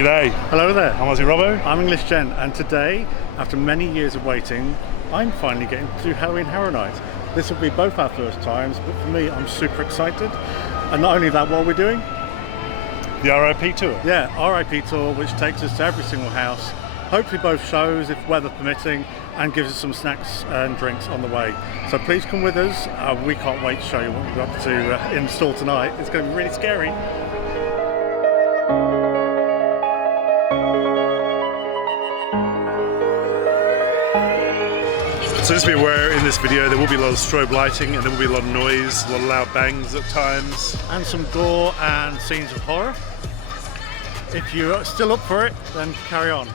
G'day. Hello there. I'm Aussie Robbo. I'm English Jen, and today, after many years of waiting, I'm finally getting to do Halloween Horror Night. This will be both our first times, but for me, I'm super excited. And not only that, what we're doing? The RIP Tour. Yeah, RIP Tour, which takes us to every single house, hopefully both shows, if weather permitting, and gives us some snacks and drinks on the way. So please come with us. We can't wait to show you what we've got to install tonight. It's going to be really scary. So just be aware, in this video there will be a lot of strobe lighting and there will be a lot of noise, a lot of loud bangs at times. And some gore and scenes of horror. If you're still up for it, then carry on.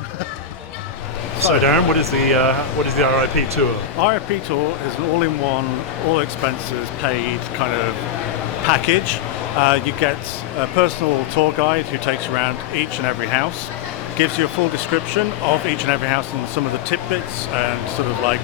So Darren, what is the RIP Tour? RIP Tour is an all-in-one, all expenses paid kind of package. You get a personal tour guide who takes you around each and every house, gives you a full description of each and every house and some of the tidbits and sort of like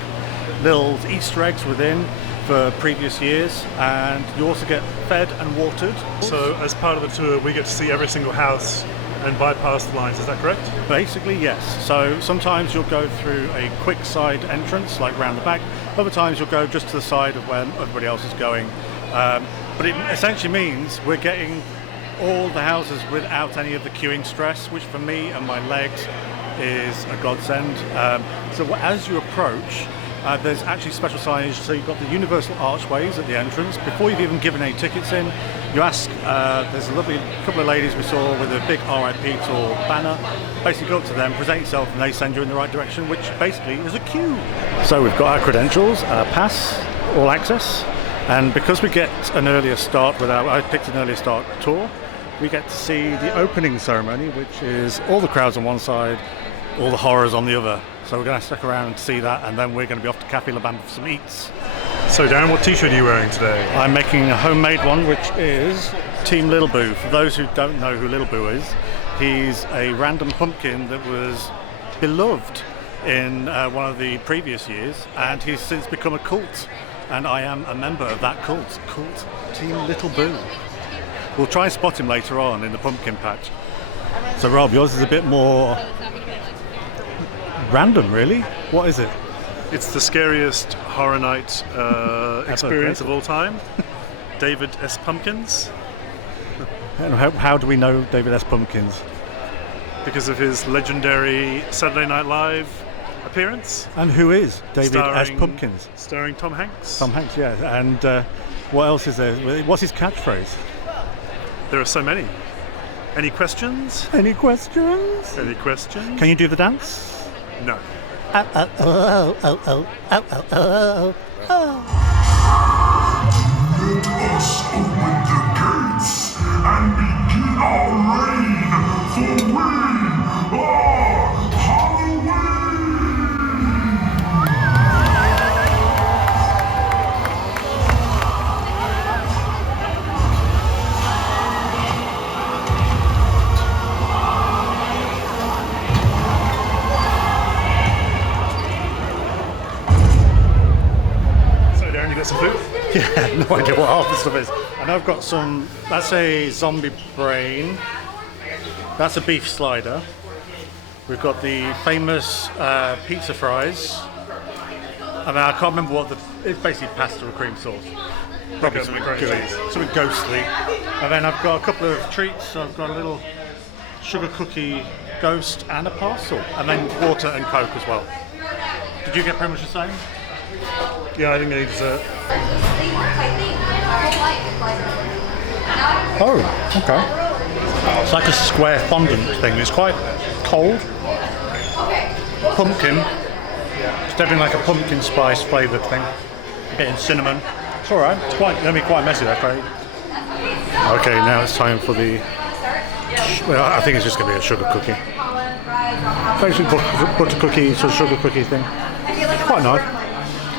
little Easter eggs within for previous years, and you also get fed and watered. So as part of the tour we get to see every single house and bypass the lines, is that correct? Basically, yes. So sometimes you'll go through a quick side entrance, like round the back. Other times you'll go just to the side of where everybody else is going. But it essentially means we're getting all the houses without any of the queuing stress, which for me and my legs is a godsend. So as you approach, there's actually special signage. So you've got the universal archways at the entrance. Before you've even given any tickets in, you ask, there's a lovely couple of ladies we saw with a big RIP Tour banner. Basically go up to them, present yourself, and they send you in the right direction, which basically is a queue. So we've got our credentials, our pass, all access, and because we get an earlier start I picked an earlier start tour, we get to see the opening ceremony, which is all the crowds on one side, all the horrors on the other. So we're going to stick around and see that, and then we're going to be off to Cafe La Bamba for some eats. So Darren, what t-shirt are you wearing today? I'm making a homemade one, which is Team Little Boo. For those who don't know who Little Boo is, he's a random pumpkin that was beloved in one of the previous years, and he's since become a cult, and I am a member of that cult Team Little Boo. We'll try and spot him later on in the pumpkin patch. So Rob, yours is a bit more random, really. What is it? It's the scariest horror night experience of all time. David S. Pumpkins. And how do we know David S. Pumpkins? Because of his legendary Saturday Night Live appearance. And who is David S. Pumpkins? Starring Tom Hanks. Tom Hanks, yeah. And what else is there? What's his catchphrase? There are so many. Any questions? Any questions? Any questions? Can you do the dance? No. Let us open the gates and begin our reign, for we are Halloween! You got some food? Yeah, no idea what half the stuff is. And I've got some, that's a zombie brain. That's a beef slider. We've got the famous pizza fries. I mean, I can't remember it's basically pasta with cream sauce. Probably something ghostly. And then I've got a couple of treats. So I've got a little sugar cookie ghost and a parcel. And then water and Coke as well. Did you get pretty much the same? Yeah, I think I need dessert. Oh, okay. It's like a square fondant thing. It's quite cold. Pumpkin. It's definitely like a pumpkin spice flavoured thing. You're getting cinnamon. It's alright. It's going to be quite messy, that Craig. Okay, now it's time for the... Well, I think it's just going to be a sugar cookie. Basically butter cookie, sort of sugar cookie thing. Quite nice.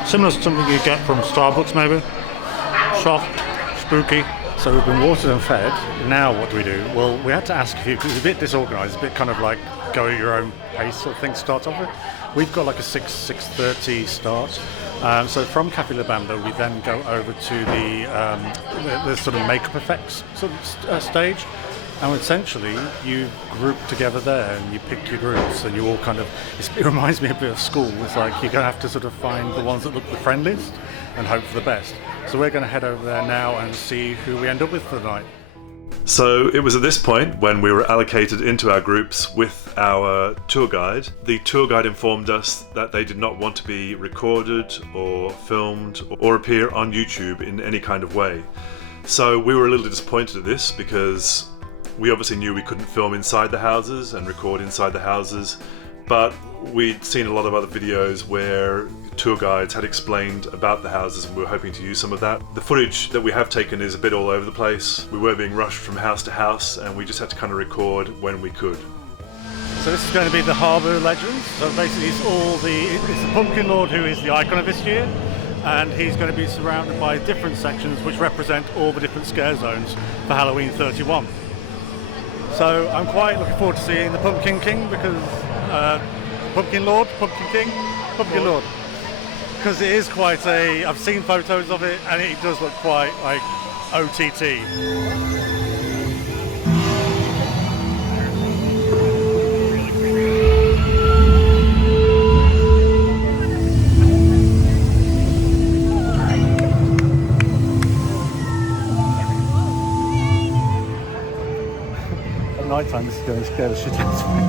Similar to something you get from Starbucks, maybe. Soft, spooky. So we've been watered and fed. Now what do we do? Well, we had to ask a few, because it's a bit disorganised, a bit kind of like go at your own pace sort of thing to start off with. We've got like a 6:30 start. So from Cafe La Bamba, we then go over to the sort of makeup effects sort of stage. And essentially, you group together there and you pick your groups, and you all kind of. It reminds me a bit of school. It's like you're going to have to sort of find the ones that look the friendliest and hope for the best. So we're going to head over there now and see who we end up with for the night. So it was at this point when we were allocated into our groups with our tour guide. The tour guide informed us that they did not want to be recorded or filmed or appear on YouTube in any kind of way. So we were a little disappointed at this because we obviously knew we couldn't film inside the houses and record inside the houses, but we'd seen a lot of other videos where tour guides had explained about the houses, and we were hoping to use some of that. The footage that we have taken is a bit all over the place. We were being rushed from house to house, and we just had to kind of record when we could. So this is going to be the Harbour Legends. So basically it's the Pumpkin Lord who is the icon of this year, and he's going to be surrounded by different sections which represent all the different scare zones for Halloween 31. So I'm quite looking forward to seeing the Pumpkin King because Pumpkin Lord, Pumpkin King, Pumpkin Lord. Because it is quite I've seen photos of it and it does look quite like OTT. At night time this is going to scare the shit out of me.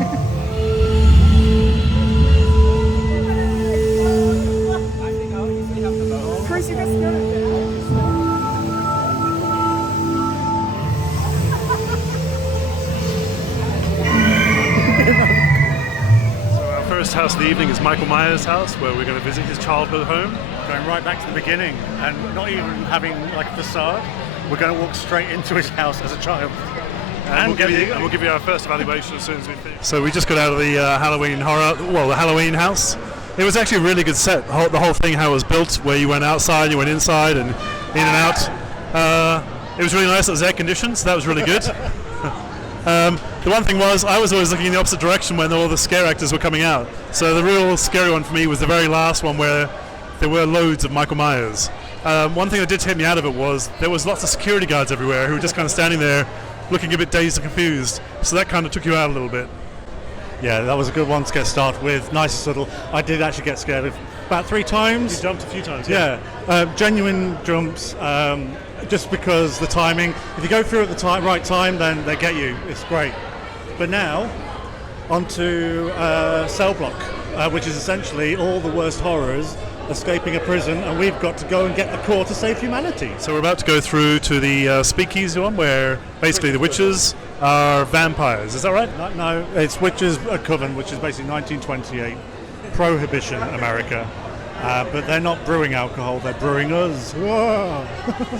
House of the evening is Michael Myers' house, where we're going to visit his childhood home. Going right back to the beginning and not even having like a facade. We're going to walk straight into his house as a child. And we'll give you our first evaluation as soon as we finish. So we just got out of the the Halloween house. It was actually a really good set. The whole thing, how it was built, where you went outside, you went inside, and in and out. It was really nice. It was air conditioned, so that was really good. The one thing was, I was always looking in the opposite direction when all the scare actors were coming out. So the real scary one for me was the very last one where there were loads of Michael Myers. One thing that did take me out of it was there was lots of security guards everywhere who were just kind of standing there looking a bit dazed and confused. So that kind of took you out a little bit. Yeah, that was a good one to get started with. Nice and subtle. I did actually get scared about 3 times. You jumped a few times, yeah. Genuine jumps. Just because the timing, if you go through at the right time, then they get you. It's great. But now, onto Cell Block, which is essentially all the worst horrors escaping a prison, and we've got to go and get the core to save humanity. So we're about to go through to the speakeasy one, where basically the witches are vampires. Is that right? No, it's Witches a Coven, which is basically 1928 Prohibition America. But they're not brewing alcohol, they're brewing us.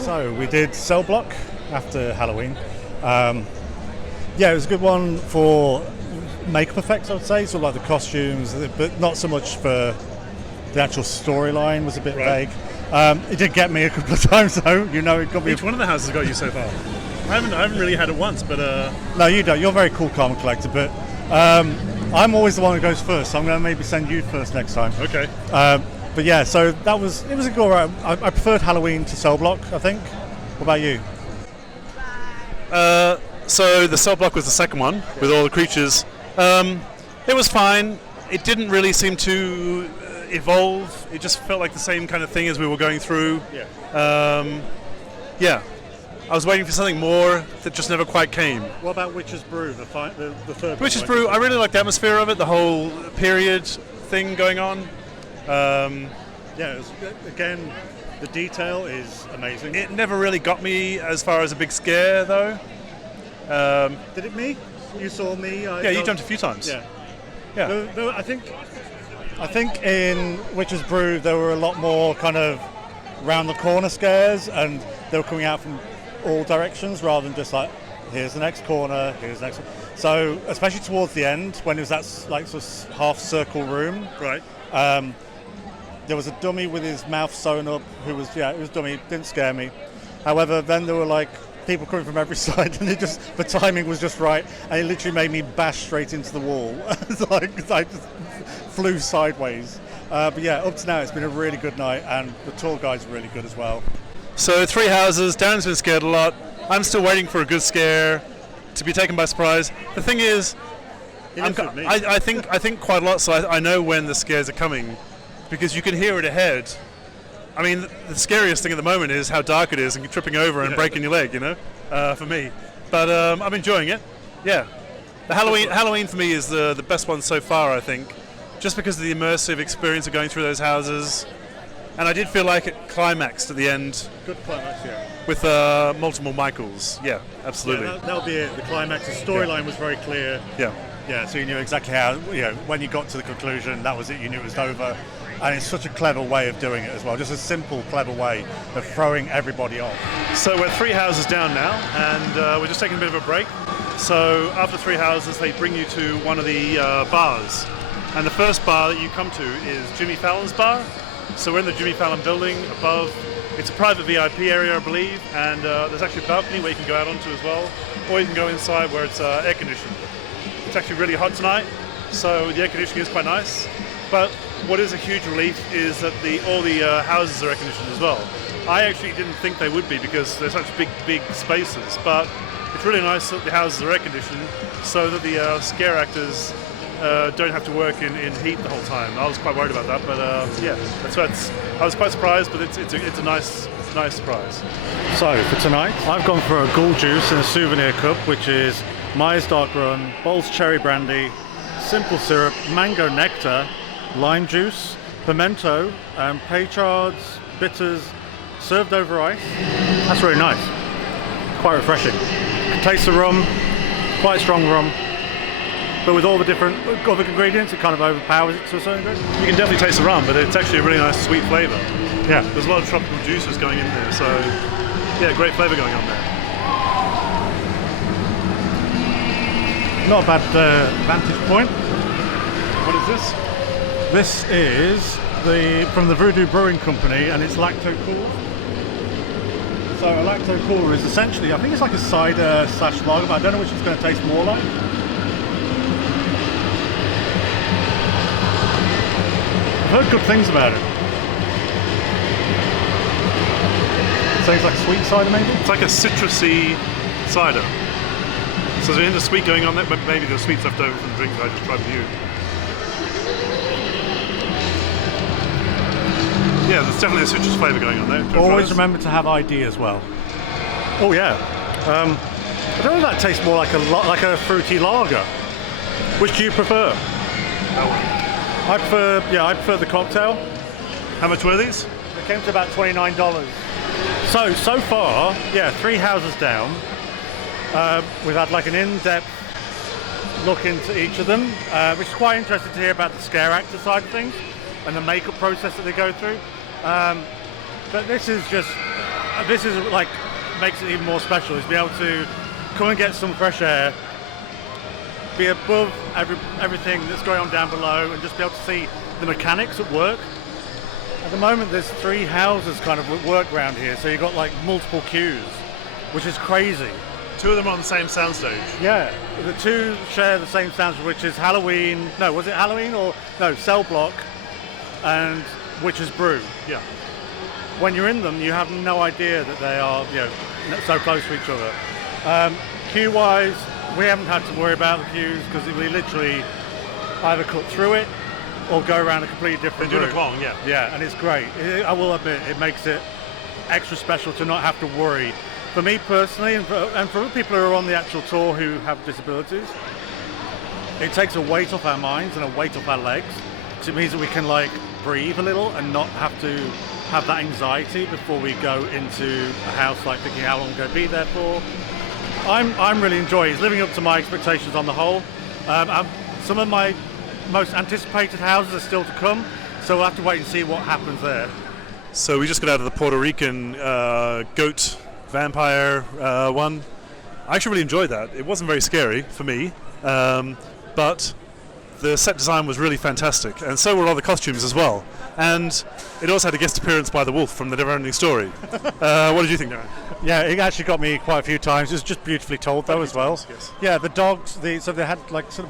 So we did Cell Block after Halloween. Yeah, it was a good one for makeup effects, I would say, sort of like the costumes, but not so much for the actual storyline, was a bit vague. It did get me a couple of times though, it got me. Which one of the houses got you so far? I haven't really had it once, but... No, you don't. You're very cool, calm and collected, but I'm always the one who goes first, so I'm going to maybe send you first next time. Okay. But yeah, so it was a good ride. I preferred Halloween to Cell Block, I think. What about you? So the Cell Block was the second one with all the creatures. It was fine. It didn't really seem to evolve. It just felt like the same kind of thing as we were going through. Yeah. I was waiting for something more that just never quite came. What about Witch's Brew, the third Witch's Brew, I really liked the atmosphere of it, the whole period thing going on. Again, the detail is amazing. It never really got me as far as a big scare, though. Did it me? You saw me? You jumped a few times. Yeah. I think in Witch's Brew there were a lot more kind of round the corner scares, and they were coming out from all directions rather than just like, here's the next corner, here's the next one. So especially towards the end when it was that like sort of half circle room, right? There was a dummy with his mouth sewn up it was dummy, didn't scare me. However, then there were like people coming from every side, and the timing was just right, and it literally made me bash straight into the wall. It's like I just flew sideways. But yeah, up to now it's been a really good night, and the tour guide's really good as well. So 3 houses. Dan's been scared a lot. I'm still waiting for a good scare. to be taken by surprise. The thing is, I think quite a lot, so I know when the scares are coming, because you can hear it ahead. I mean, the scariest thing at the moment is how dark it is and tripping over and breaking your leg, you know, for me. But I'm enjoying it. Yeah. The Halloween for me is the best one so far, I think, just because of the immersive experience of going through those houses. And I did feel like it climaxed at the end. Good climax, yeah. With multiple Michaels. Yeah, absolutely. Yeah, that'll be it. The climax, the storyline was very clear. Yeah. Yeah, so you knew exactly how, when you got to the conclusion, that was it, you knew it was over. And it's such a clever way of doing it as well, just a simple, clever way of throwing everybody off. So we're 3 houses down now, and we're just taking a bit of a break. So after 3 houses, they bring you to one of the bars. And the first bar that you come to is Jimmy Fallon's bar. So we're in the Jimmy Fallon building above. It's a private VIP area, I believe, and there's actually a balcony where you can go out onto as well, or you can go inside where it's air conditioned. It's actually really hot tonight, so the air conditioning is quite nice. But what is a huge relief is that all the houses are air conditioned as well. I actually didn't think they would be because they're such big spaces, but it's really nice that the houses are air conditioned so that the scare actors don't have to work in heat the whole time. I was quite worried about that, but yeah, I was quite surprised, but it's a nice surprise. So for tonight, I've gone for a ghoul juice in a souvenir cup, which is Myers Dark Rum, Bowls Cherry Brandy, simple syrup, mango nectar, lime juice, pimento, paychards, bitters, served over ice. That's really nice. Quite refreshing. Taste the rum, quite strong rum. But with all the different other ingredients, it kind of overpowers it to a certain degree. You can definitely taste the rum, but it's actually a really nice sweet flavour. Yeah. There's a lot of tropical juices going in there, so yeah, great flavour going on there. Not a bad vantage point. What is this? This is from the Voodoo Brewing Company, and it's lacto cool. So a lacto cooler is essentially, I think it's like a cider / lager, but I don't know which it's going to taste more like. I've heard good things about it. So it's like sweet cider maybe? It's like a citrusy cider. So there's a hint of sweet going on there, but maybe the sweet's left over from the drink that I just tried with you. Yeah, there's definitely a citrus flavour going on there. Always remember to have ID as well. Oh yeah. I don't know if that tastes more like a fruity lager. Which do you prefer? That one. I prefer the cocktail. How much were these? It came to about $29. So far, yeah, 3 houses down. We've had like an in-depth look into each of them, which is quite interesting to hear about the scare actor side of things and the makeup process that they go through. But this is like makes it even more special, is be able to come and get some fresh air, be above everything that's going on down below, and just be able to see the mechanics at work. At the moment there's 3 houses kind of at work around here, so you've got like multiple queues, which is crazy. 2 of them are on the same soundstage. Yeah, the 2 share the same soundstage, which is Halloween. No, was it Halloween or no? Cell Block and Witch's Brew. Yeah. When you're in them, you have no idea that they are, so close to each other. Queue-wise, we haven't had to worry about the queues because we literally either cut through it or go around a completely different route. They do look long, yeah. Yeah, and it's great. I will admit, it makes it extra special to not have to worry. For me personally, and for other people who are on the actual tour who have disabilities, it takes a weight off our minds and a weight off our legs. So it means that we can like breathe a little and not have to have that anxiety before we go into a house, like thinking how long we're going to be there for. I'm really enjoying it. It's living up to my expectations on the whole. Some of my most anticipated houses are still to come, so we'll have to wait and see what happens there. So we just got out of the Puerto Rican goat vampire one. I actually really enjoyed that. It wasn't very scary for me, but the set design was really fantastic, and so were all the costumes as well. And it also had a guest appearance by the wolf from The Never-Ending Story. What did you think, Darren? Yeah, it actually got me quite a few times. It was just beautifully told, though, as well. Yes. Yeah, the dogs. So they had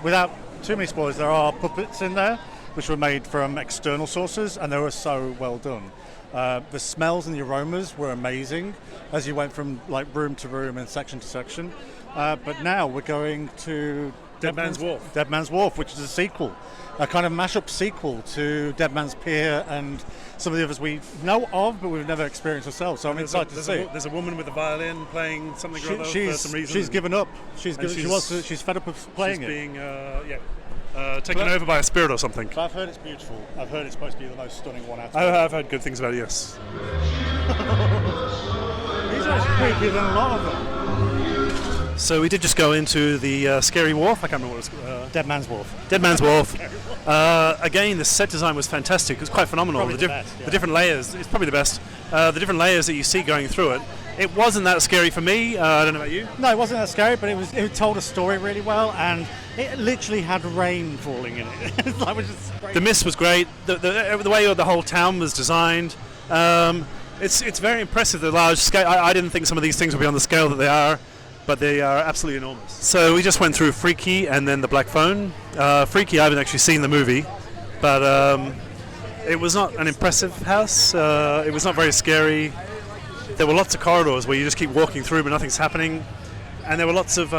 without too many spoilers, there are puppets in there, which were made from external sources, and they were so well done. The smells and the aromas were amazing as you went from like room to room and section to section. But now we're going to Dead Man's Wharf. Dead Man's Wharf, which is a sequel, a kind of mashup sequel to Dead Man's Pier and some of the others we know of, but we've never experienced ourselves. So I'm excited to see. There's a woman with a violin playing something or other for some reason. She's given up. She's fed up of playing she's it. Being taken over by a spirit or something. But I've heard it's beautiful. I've heard it's supposed to be the most stunning one out of I've heard good things about it, yes. These are creepier than a lot of them. So we did just go into the Scary Wharf. I can't remember what it was. Dead Man's Wharf. Dead Man's Wharf. Again, the set design was fantastic. It was quite phenomenal. The different layers. It's probably the best. The different layers that you see going through it. It wasn't that scary for me. I don't know about you. No, it wasn't that scary, but it told a story really well, and it literally had rain falling in it. The mist was great. The way the whole town was designed. It's very impressive. The large scale. I didn't think some of these things would be on the scale that they are, but they are absolutely enormous. So we just went through Freaky and then the Black Phone. Freaky, I haven't actually seen the movie, but it was not an impressive house. It was not very scary. There were lots of corridors where you just keep walking through but nothing's happening, and there were lots of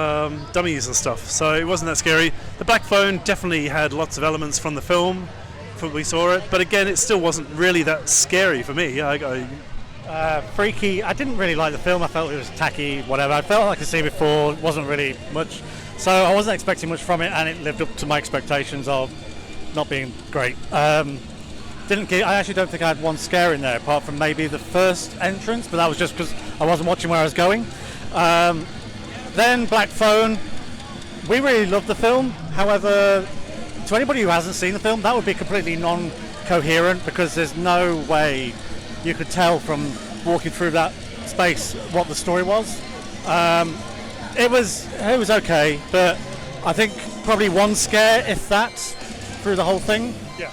dummies and stuff, so it wasn't that scary. The Black Phone definitely had lots of elements from the film, from we saw it, but again it still wasn't really that scary for me. Freaky, I didn't really like the film. I felt it was tacky, whatever. I felt like I'd seen it before. It wasn't really much, so I wasn't expecting much from it, and it lived up to my expectations of not being great. I actually don't think I had one scare in there, apart from maybe the first entrance, but that was just because I wasn't watching where I was going. Then Black Phone, we really loved the film. However, to anybody who hasn't seen the film, that would be completely non-coherent, because there's no way you could tell from walking through that space what the story was. It was okay, but I think probably one scare, if that, through the whole thing. Yeah.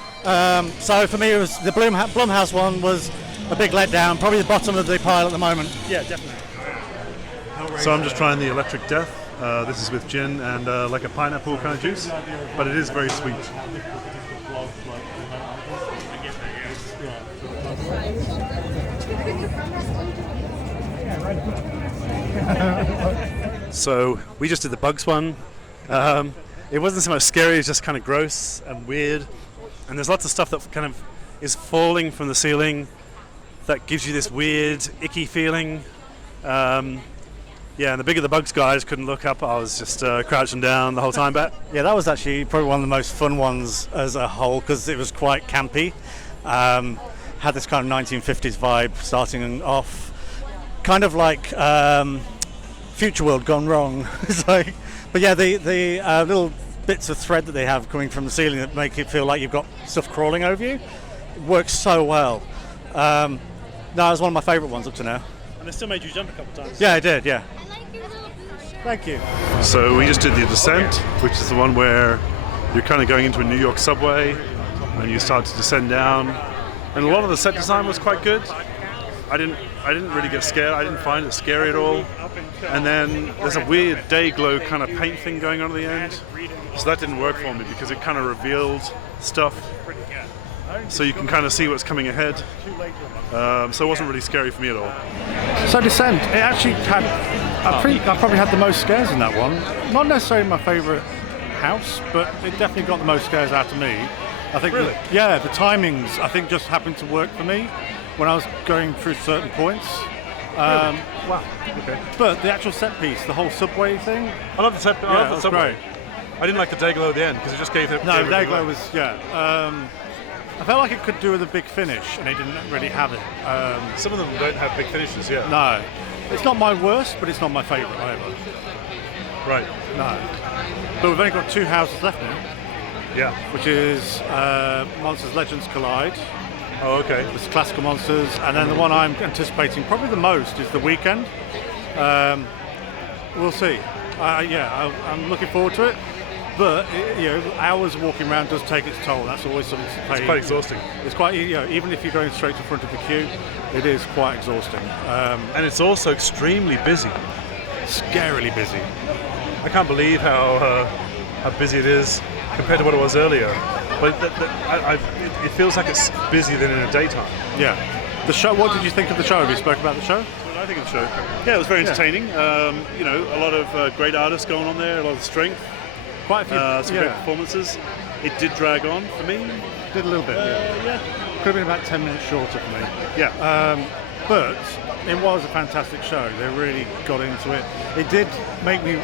So for me, it was the Blumhouse one was a big letdown. Probably the bottom of the pile at the moment. Yeah, definitely. So I'm just trying the Electric Death. This is with gin and like a pineapple kind of juice, but it is very sweet. So we just did the Bugs one. It wasn't so much scary, it was just kind of gross and weird. And there's lots of stuff that kind of is falling from the ceiling that gives you this weird, icky feeling. And the bigger the bugs got, I just couldn't look up. I was just crouching down the whole time. But yeah, that was actually probably one of the most fun ones as a whole, because it was quite campy. Had this kind of 1950s vibe starting off, kind of like Future World gone wrong. But yeah, the little bits of thread that they have coming from the ceiling that make it feel like you've got stuff crawling over you, it works so well. No, it was one of my favourite ones up to now. And it still made you jump a couple times. Yeah, it did, yeah. I like your little blue shirt. Thank you. So we just did the Descent, which is the one where you're kind of going into a New York subway and you start to descend down. And a lot of the set design was quite good. I didn't really get scared. I didn't find it scary at all. And then there's a weird day glow kind of paint thing going on at the end. So that didn't work for me because it kind of revealed stuff. So you can kind of see what's coming ahead. So it wasn't really scary for me at all. So Descent, it actually had, I think I probably had the most scares in that one. Not necessarily my favourite house, but it definitely got the most scares out of me. I think really? The timings I think just happened to work for me when I was going through certain points. Really? Wow. Okay. But the actual set piece, the whole subway thing. I love the set. I love the subway. Great. I didn't like the day glow at the end because it just gave it. No, the day glow was I felt like it could do with a big finish, and it didn't really have it. Some of them don't have big finishes. Yeah. No, it's not my worst, but it's not my favourite either. Right. No. But we've only got two houses left now. Yeah. Which is Monsters Legends Collide. Oh, okay. It's classical monsters, and then the one I'm anticipating probably the most is The Weekend. We'll see. I'm looking forward to it, but hours walking around does take its toll. That's always something to pay. It's quite exhausting. It's quite, even if you're going straight to front of the queue, it is quite exhausting. And it's also extremely busy. Scarily busy. I can't believe how busy it is compared to what it was earlier. But it feels like it's busier than in the daytime. Yeah. The show. What did you think of the show? Have you spoken about the show? What did I think of the show? Yeah, it was very entertaining. You know, a lot of great artists going on there, a lot of strength. Quite a few. Some great performances. It did drag on for me. Did a little bit. Yeah. Could have been about 10 minutes shorter for me. Yeah. But it was a fantastic show. They really got into it. It did make me.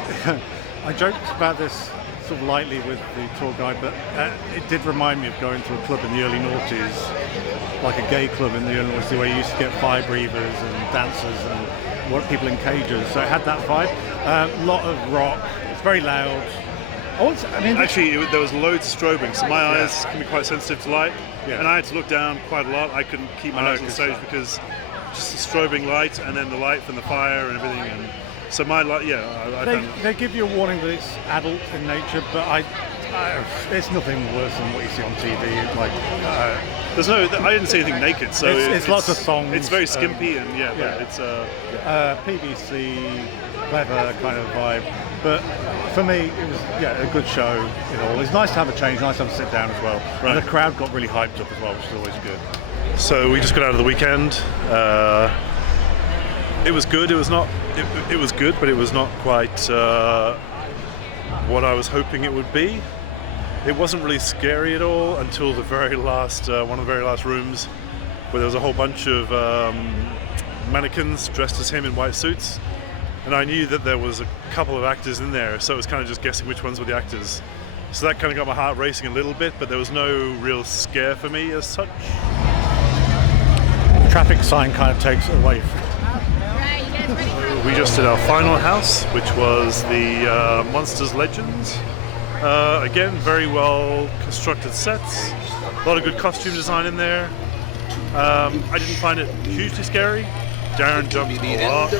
I joked about this sort of lightly with the tour guide, but it did remind me of going to a club in the early noughties, like a gay club in the early noughties, where you used to get fire breathers and dancers and what people in cages. So it had that vibe. A lot of rock. It's very loud. Actually, there was loads of strobing, so my eyes can be quite sensitive to light, and I had to look down quite a lot. I couldn't keep my eyes on stage because just the strobing light and then the light from the fire and everything. And so my light, they give you a warning that it's adult in nature, but it's nothing worse than what you see on TV. Like, I didn't see anything naked, so it's lots of thongs. It's very skimpy and it's PVC, clever kind of vibe. But for me, it was a good show. It's nice to have a change, nice to have a sit down as well. Right. And the crowd got really hyped up as well, which is always good. So we just got out of the weekend. It was good. It was not. It was good, but it was not quite what I was hoping it would be. It wasn't really scary at all until the very last one of the very last rooms, where there was a whole bunch of mannequins dressed as him in white suits. And I knew that there was a couple of actors in there, so it was kind of just guessing which ones were the actors. So that kind of got my heart racing a little bit, but there was no real scare for me as such. The traffic sign kind of takes it away. We just did our final house, which was the Monsters Legends. Again, very well constructed sets. A lot of good costume design in there. I didn't find it hugely scary. Darren jumped a lot,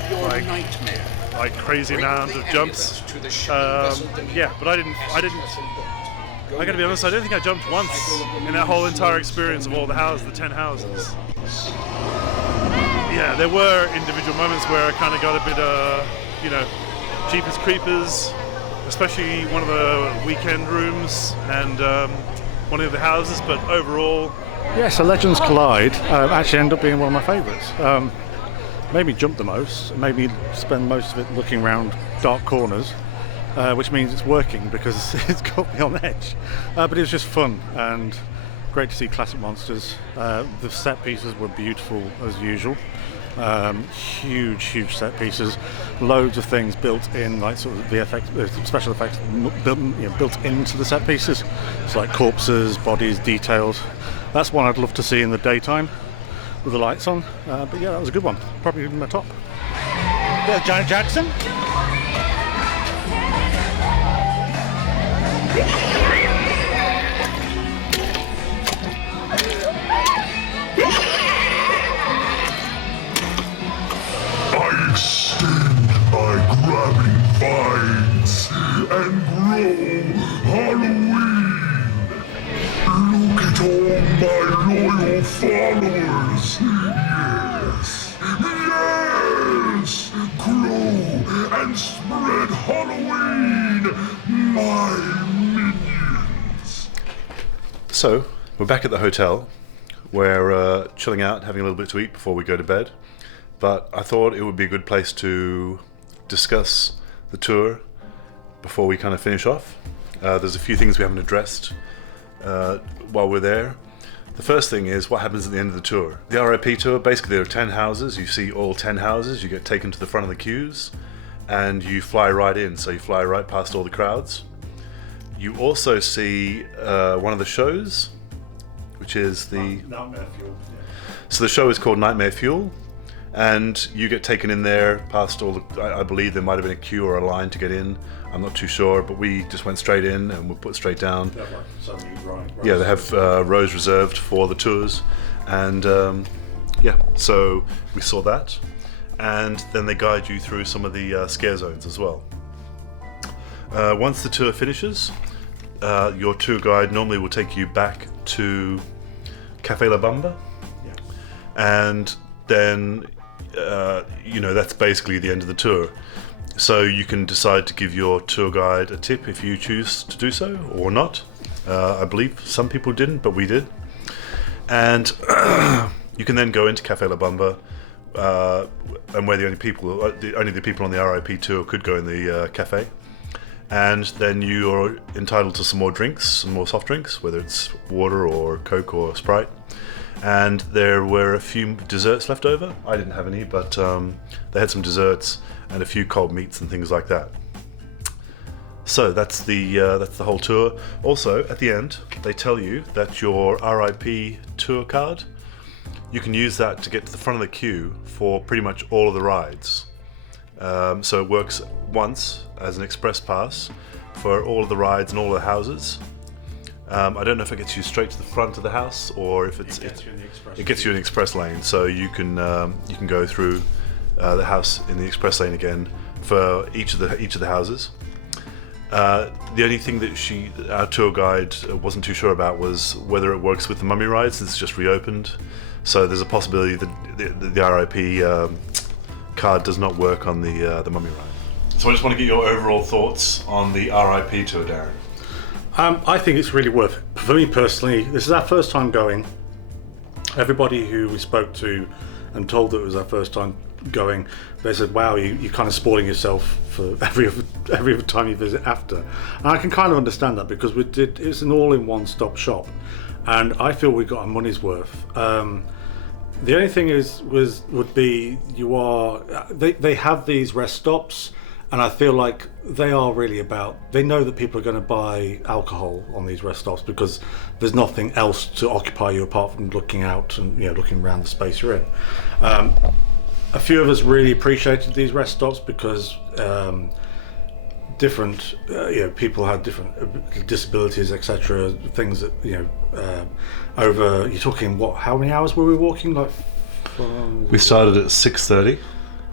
like crazy amount of jumps. But I didn't. I gotta be honest, I don't think I jumped once in that whole entire experience of all the houses, the 10 houses. Yeah, there were individual moments where I kind of got a bit, Jeepers Creepers, especially one of the weekend rooms and one of the houses, but overall. Yeah, so Legends Collide actually ended up being one of my favourites. Made me jump the most, made me spend most of it looking around dark corners, which means it's working because it's got me on edge. But it was just fun and great to see classic monsters. The set pieces were beautiful as usual. Huge set pieces, loads of things built in, like sort of VFX, special effects built into the set pieces. It's like corpses, bodies, details. That's one I'd love to see in the daytime with the lights on, but yeah, that was a good one. Probably my top. Yeah, Janet Jackson. I extend my grabbing vines and grow Halloween. Look at all my loyal followers. Yes! Grow and spread Halloween, my minions. So, we're back at the hotel. We're chilling out, having a little bit to eat before we go to bed. But I thought it would be a good place to discuss the tour before we kind of finish off. There's a few things we haven't addressed while we're there. The first thing is what happens at the end of the tour. The RIP tour, basically there are 10 houses. You see all 10 houses, you get taken to the front of the queues, and you fly right in, so you fly right past all the crowds. You also see one of the shows, which is the... Nightmare Fuel. So the show is called Nightmare Fuel, and you get taken in there past all the... I believe there might have been a queue or a line to get in. I'm not too sure, but we just went straight in and were put straight down. Yeah, they have rows reserved for the tours, and so we saw that, and then they guide you through some of the scare zones as well. Once the tour finishes, your tour guide normally will take you back to Cafe La Bamba, and then that's basically the end of the tour. So you can decide to give your tour guide a tip if you choose to do so, or not. I believe some people didn't, but we did. And You can then go into Cafe La Bamba, and where the only the people on the RIP tour could go in the cafe. And then you're entitled to some more drinks, some more soft drinks, whether it's water or Coke or Sprite. And there were a few desserts left over. I didn't have any, but they had some desserts and a few cold meats and things like that. So that's the whole tour. Also, at the end, they tell you that your RIP tour card, you can use that to get to the front of the queue for pretty much all of the rides. So it works once as an express pass for all of the rides and all of the houses. I don't know if it gets you straight to the front of the house or if it gets you in the express lane. So you can go through the house in the express lane again for each of the houses. The only thing that our tour guide wasn't too sure about was whether it works with the mummy rides. It's just reopened, so there's a possibility that the RIP card does not work on the mummy ride. So I just want to get your overall thoughts on the RIP tour, Darren. I think it's really worth it. For me personally, this is our first time going. Everybody who we spoke to and told that it was our first time going, they said, wow, you're kind of spoiling yourself for every other time you visit after. And I can kind of understand that, because it's an all-in-one stop shop, and I feel we got our money's worth. The only thing would be they have these rest stops, and I feel like they are really they know that people are going to buy alcohol on these rest stops, because there's nothing else to occupy you apart from looking out and looking around the space you're in. A few of us really appreciated these rest stops because different people had different disabilities, etc. Things that over. You're talking how many hours were we walking? We started at 6:30.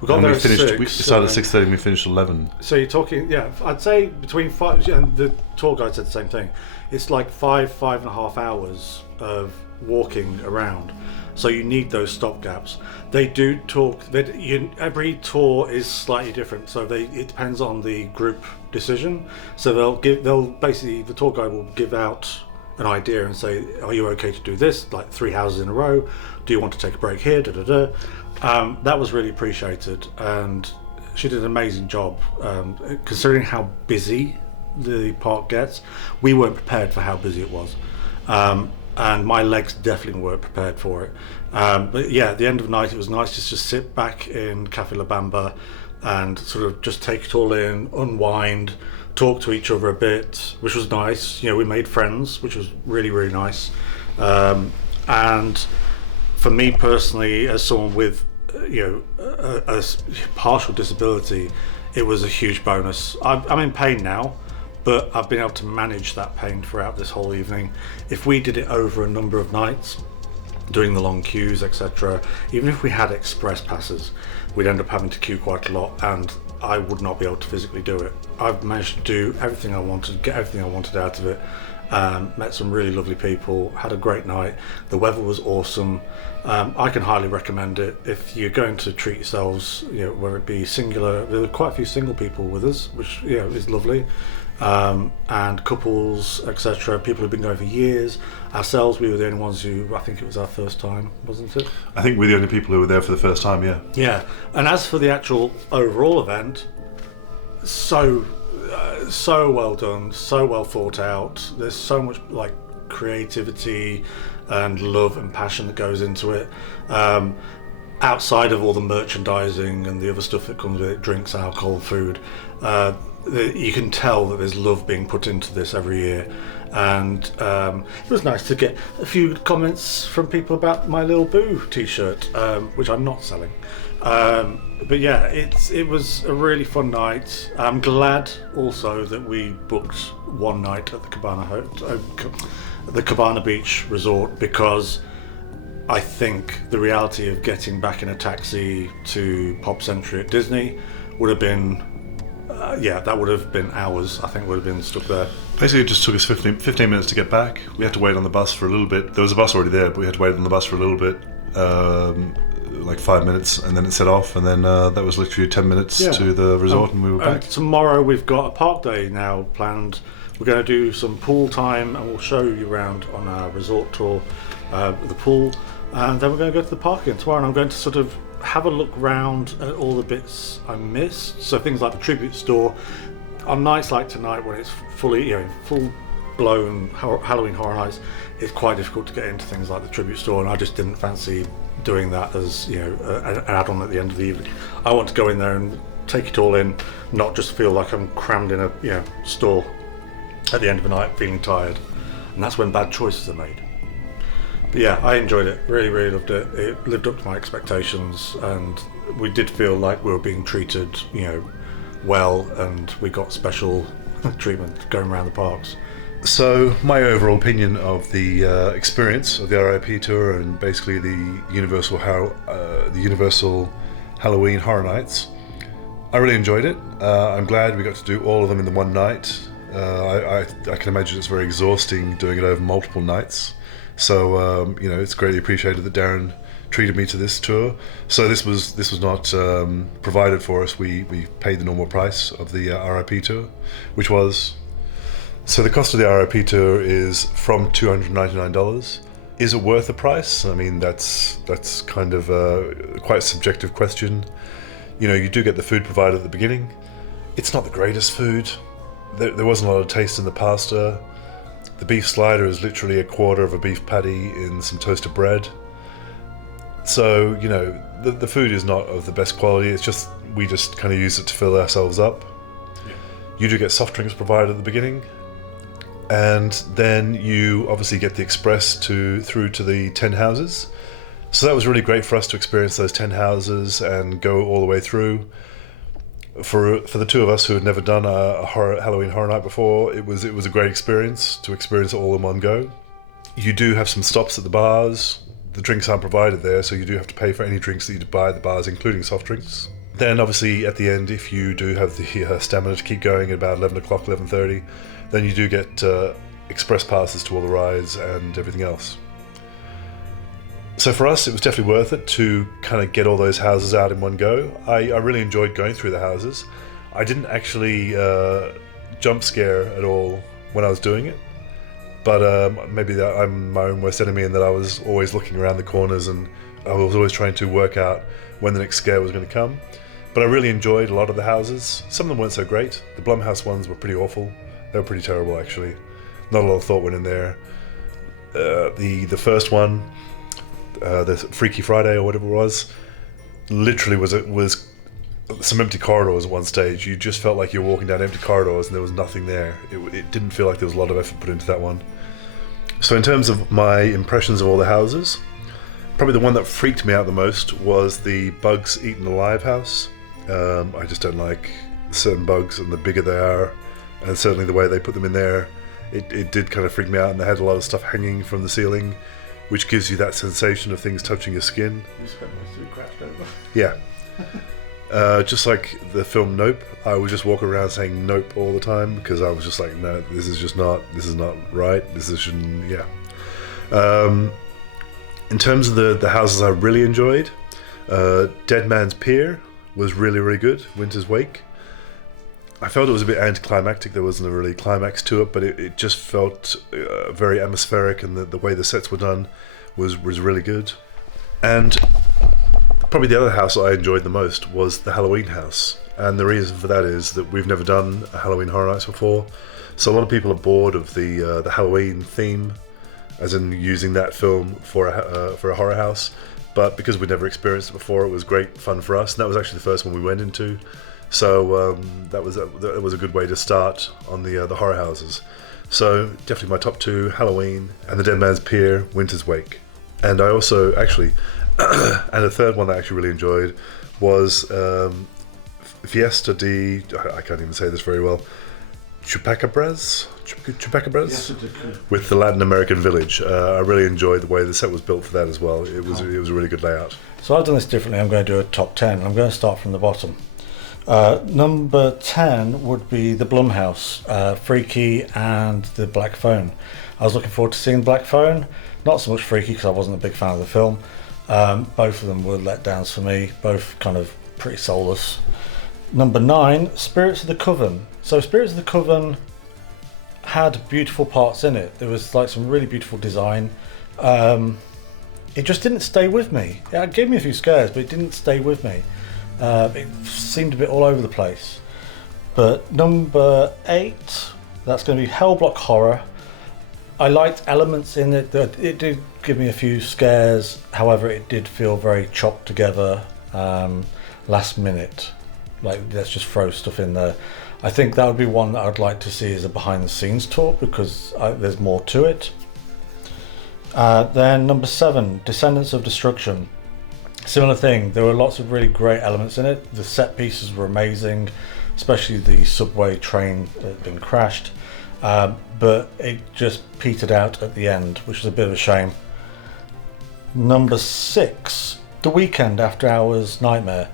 We got there at 6. We started at 6:30 and we finished 11. So you're talking, I'd say between 5, and the tour guide said the same thing. It's like 5.5 hours of walking around. So you need those stop gaps. They do talk. Every tour is slightly different, so it depends on the group decision. So they'll basically, the tour guide will give out an idea and say, are you okay to do this, like 3 houses in a row? Do you want to take a break here? That was really appreciated, and she did an amazing job. Considering how busy the park gets, we weren't prepared for how busy it was. And my legs definitely weren't prepared for it. But yeah, at the end of the night, it was nice just to sit back in Cafe La Bamba and sort of just take it all in, unwind, talk to each other a bit, which was nice. We made friends, which was really, really nice. And for me personally, as someone with a partial disability, it was a huge bonus. I'm in pain now, but I've been able to manage that pain throughout this whole evening. If we did it over a number of nights, doing the long queues, etc., even if we had express passes, we'd end up having to queue quite a lot, and I would not be able to physically do it. I've managed to do everything I wanted, get everything I wanted out of it. Met some really lovely people, had a great night. The weather was awesome. I can highly recommend it if you're going to treat yourselves, whether it be singular. There were quite a few single people with us, which is lovely. And couples, etc. People who've been going for years. Ourselves, we were the only ones who, I think it was our first time, wasn't it? I think we're the only people who were there for the first time, yeah. Yeah, and as for the actual overall event, so well done, so well thought out. There's so much creativity and love and passion that goes into it. Outside of all the merchandising and the other stuff that comes with it, drinks, alcohol, food, you can tell that there's love being put into this every year. And it was nice to get a few comments from people about my Little Boo t-shirt, which I'm not selling. But yeah, it was a really fun night. I'm glad also that we booked one night at the Cabana Beach Resort, because I think the reality of getting back in a taxi to Pop Century at Disney would have been that would have been hours. I think would have been stuck there. Basically, it just took us 15 minutes to get back. We had to wait on the bus for a little bit. There was a bus already there, but we had to wait on the bus for a little bit, like 5 minutes, and then it set off, and then that was literally 10 minutes to the resort, and we were back. Tomorrow we've got a park day now planned. We're going to do some pool time, and we'll show you around on our resort tour the pool. And then we're going to go to the park again tomorrow, and I'm going to sort of have a look round at all the bits I missed. So things like the tribute store. On nights like tonight, when it's fully, full blown Halloween Horror Nights, it's quite difficult to get into things like the tribute store, and I just didn't fancy doing that as an add-on at the end of the evening. I want to go in there and take it all in, not just feel like I'm crammed in a store at the end of the night feeling tired, and that's when bad choices are made. But yeah, I enjoyed it, really, really loved it. It lived up to my expectations, and we did feel like we were being treated, well, and we got special treatment going around the parks. So my overall opinion of the experience of the RIP tour and basically the Universal Halloween Horror Nights, I really enjoyed it. I'm glad we got to do all of them in the one night. I can imagine it's very exhausting doing it over multiple nights. So it's greatly appreciated that Darren treated me to this tour. So this was not provided for us. We paid the normal price of the RIP tour, which was. So the cost of the RIP tour is from $299. Is it worth the price? I mean, that's kind of a quite subjective question. You do get the food provided at the beginning. It's not the greatest food. There wasn't a lot of taste in the pasta. The beef slider is literally a quarter of a beef patty in some toasted bread. So, the food is not of the best quality. It's just, we just kind of use it to fill ourselves up. Yeah. You do get soft drinks provided at the beginning. And then you obviously get the express through to the 10 houses. So that was really great for us to experience those 10 houses and go all the way through. For the two of us who had never done a Halloween Horror Night before, it was a great experience to experience it all in one go. You do have some stops at the bars. The drinks aren't provided there, so you do have to pay for any drinks that you buy at the bars, including soft drinks. Then obviously at the end, if you do have the stamina to keep going at about 11 o'clock, 11:30, then you do get express passes to all the rides and everything else. So for us, it was definitely worth it to kind of get all those houses out in one go. I really enjoyed going through the houses. I didn't actually jump scare at all when I was doing it, but maybe that I'm my own worst enemy in that I was always looking around the corners and I was always trying to work out when the next scare was going to come. But I really enjoyed a lot of the houses. Some of them weren't so great. The Blumhouse ones were pretty awful. They were pretty terrible, actually. Not a lot of thought went in there. The first one, the Freaky Friday or whatever it was, literally was some empty corridors at one stage. You just felt like you were walking down empty corridors and there was nothing there. It didn't feel like there was a lot of effort put into that one. So in terms of my impressions of all the houses, probably the one that freaked me out the most was the bugs eaten alive house. I just don't like certain bugs, and the bigger they are, and certainly the way they put them in there, it did kind of freak me out. And they had a lot of stuff hanging from the ceiling, which gives you that sensation of things touching your skin. You spent most of it crashed over. Yeah. Just like the film Nope, I would just walk around saying nope all the time because I was just like, no, this is not right. This shouldn't, yeah. In terms of the houses I really enjoyed, Dead Man's Pier was really, really good. Winter's Wake. I felt it was a bit anticlimactic. There wasn't a really climax to it, but it just felt very atmospheric, and the way the sets were done was really good. And probably the other house that I enjoyed the most was the Halloween house. And the reason for that is that we've never done a Halloween Horror Nights before. So a lot of people are bored of the Halloween theme, as in using that film for a horror house. But because we'd never experienced it before, it was great fun for us. And that was actually the first one we went into. So that was a good way to start on the horror houses. So definitely my top two: Halloween and the Dead Man's Pier, Winter's Wake. And I also actually, and the third one I actually really enjoyed was Fiesta de, I can't even say this very well, Chupacabras, Yes, with the Latin American village. I really enjoyed the way the set was built for that as well. It was a really good layout. So I've done this differently. I'm going to do a top 10. I'm going to start from the bottom. Number 10 would be the Blumhouse, Freaky and the Black Phone. I was looking forward to seeing the Black Phone. Not so much Freaky because I wasn't a big fan of the film. Both of them were letdowns for me, both kind of pretty soulless. Number 9, Spirits of the Coven. So Spirits of the Coven had beautiful parts in it. There was like some really beautiful design. it just didn't stay with me. It gave me a few scares, but it didn't stay with me. It seemed a bit all over the place. But number 8, that's going to be Hellblock Horror. I liked elements in it. It did give me a few scares. However, it did feel very chopped together last minute. Like, let's just throw stuff in there. I think that would be one that I'd like to see as a behind the scenes tour, because there's more to it. Then number 7, Descendants of Destruction. Similar thing, there were lots of really great elements in it. The set pieces were amazing, especially the subway train that had been crashed. But it just petered out at the end, which was a bit of a shame. Number 6, The Weekend After Hours Nightmare.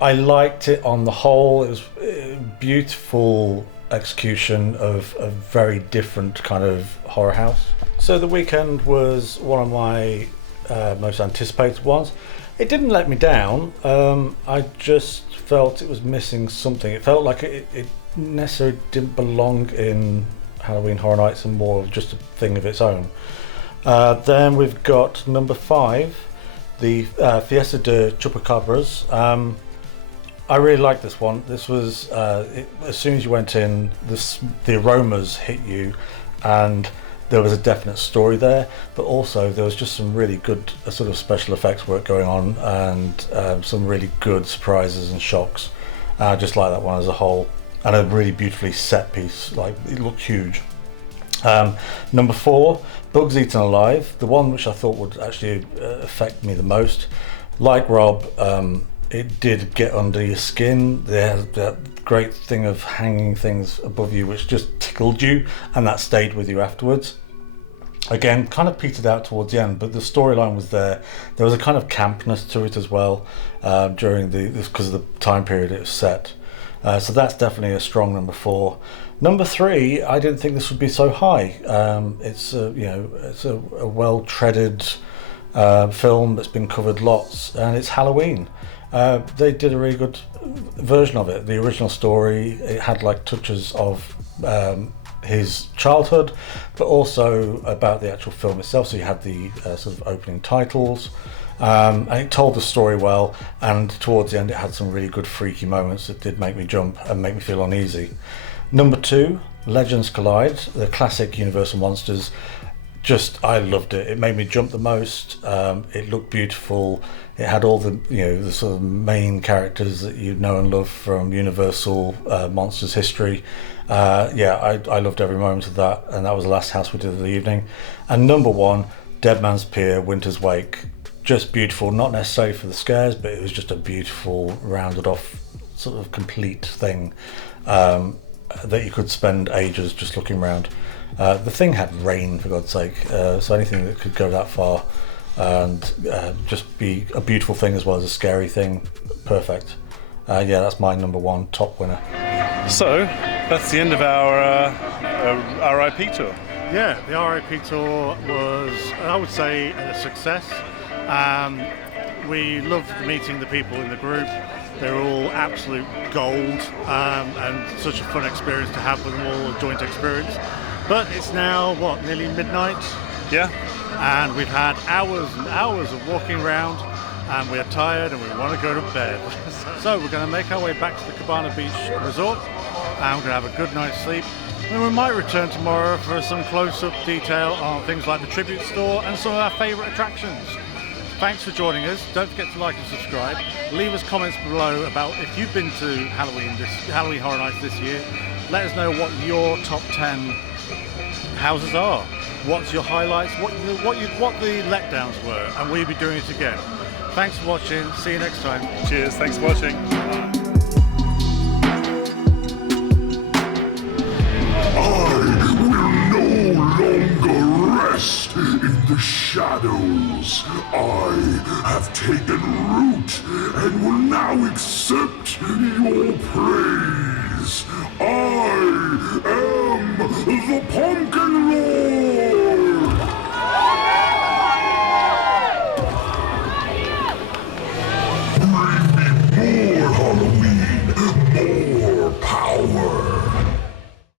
I liked it on the whole. It was a beautiful execution of a very different kind of horror house. So The Weekend was one of my most anticipated ones. It didn't let me down. I just felt it was missing something. It felt like it necessarily didn't belong in Halloween Horror Nights and more of just a thing of its own. Then we've got number 5, the Fiesta de Chupacabras. I really liked this one. This was, as soon as you went in, the aromas hit you, and there was a definite story there, but also there was just some really good sort of special effects work going on, and some really good surprises and shocks. I just like that one as a whole, and a really beautifully set piece. Like, it looked huge. Number 4, Bugs Eaten Alive, the one which I thought would actually affect me the most. Like Rob, it did get under your skin. There's that great thing of hanging things above you which just tickled you, and that stayed with you afterwards. Again, kind of petered out towards the end, but the storyline was there. There was a kind of campness to it as well, during because of the time period it was set. So that's definitely a strong number 4. Number 3, I didn't think this would be so high. It's a well-treaded film that's been covered lots, and it's Halloween. They did a really good version of it. The original story, it had like touches of his childhood, but also about the actual film itself. So you had the sort of opening titles, and it told the story well, and towards the end it had some really good freaky moments that did make me jump and make me feel uneasy. Number 2, Legends Collide, the classic Universal Monsters. I loved it. It made me jump the most. It looked beautiful. It had all the sort of main characters that you know and love from Universal Monsters history. I loved every moment of that, and that was the last house we did of the evening. And number 1, Dead Man's Pier, Winter's Wake. Just beautiful, not necessarily for the scares, but it was just a beautiful, rounded off, sort of complete thing that you could spend ages just looking around. The thing had rain, for God's sake, so anything that could go that far and just be a beautiful thing as well as a scary thing, perfect. That's my number 1 top winner. So that's the end of our RIP tour. Yeah, the RIP tour was, I would say, a success. We loved meeting the people in the group. They were all absolute gold, and such a fun experience to have with them all, a joint experience. But it's now, nearly midnight? Yeah. And we've had hours and hours of walking around, and we're tired and we want to go to bed. So we're going to make our way back to the Cabana Beach Resort, and we're going to have a good night's sleep. And we might return tomorrow for some close-up detail on things like the tribute store and some of our favourite attractions. Thanks for joining us. Don't forget to like and subscribe. Leave us comments below about if you've been to Halloween Horror Nights this year. Let us know what your top 10 houses are. What's your highlights? What the letdowns were, and we'll be doing it again. Thanks for watching. See you next time. Cheers. Thanks for watching. I will no longer rest in the shadows. I have taken root and will now accept your praise. I am the Pumpkin Lord.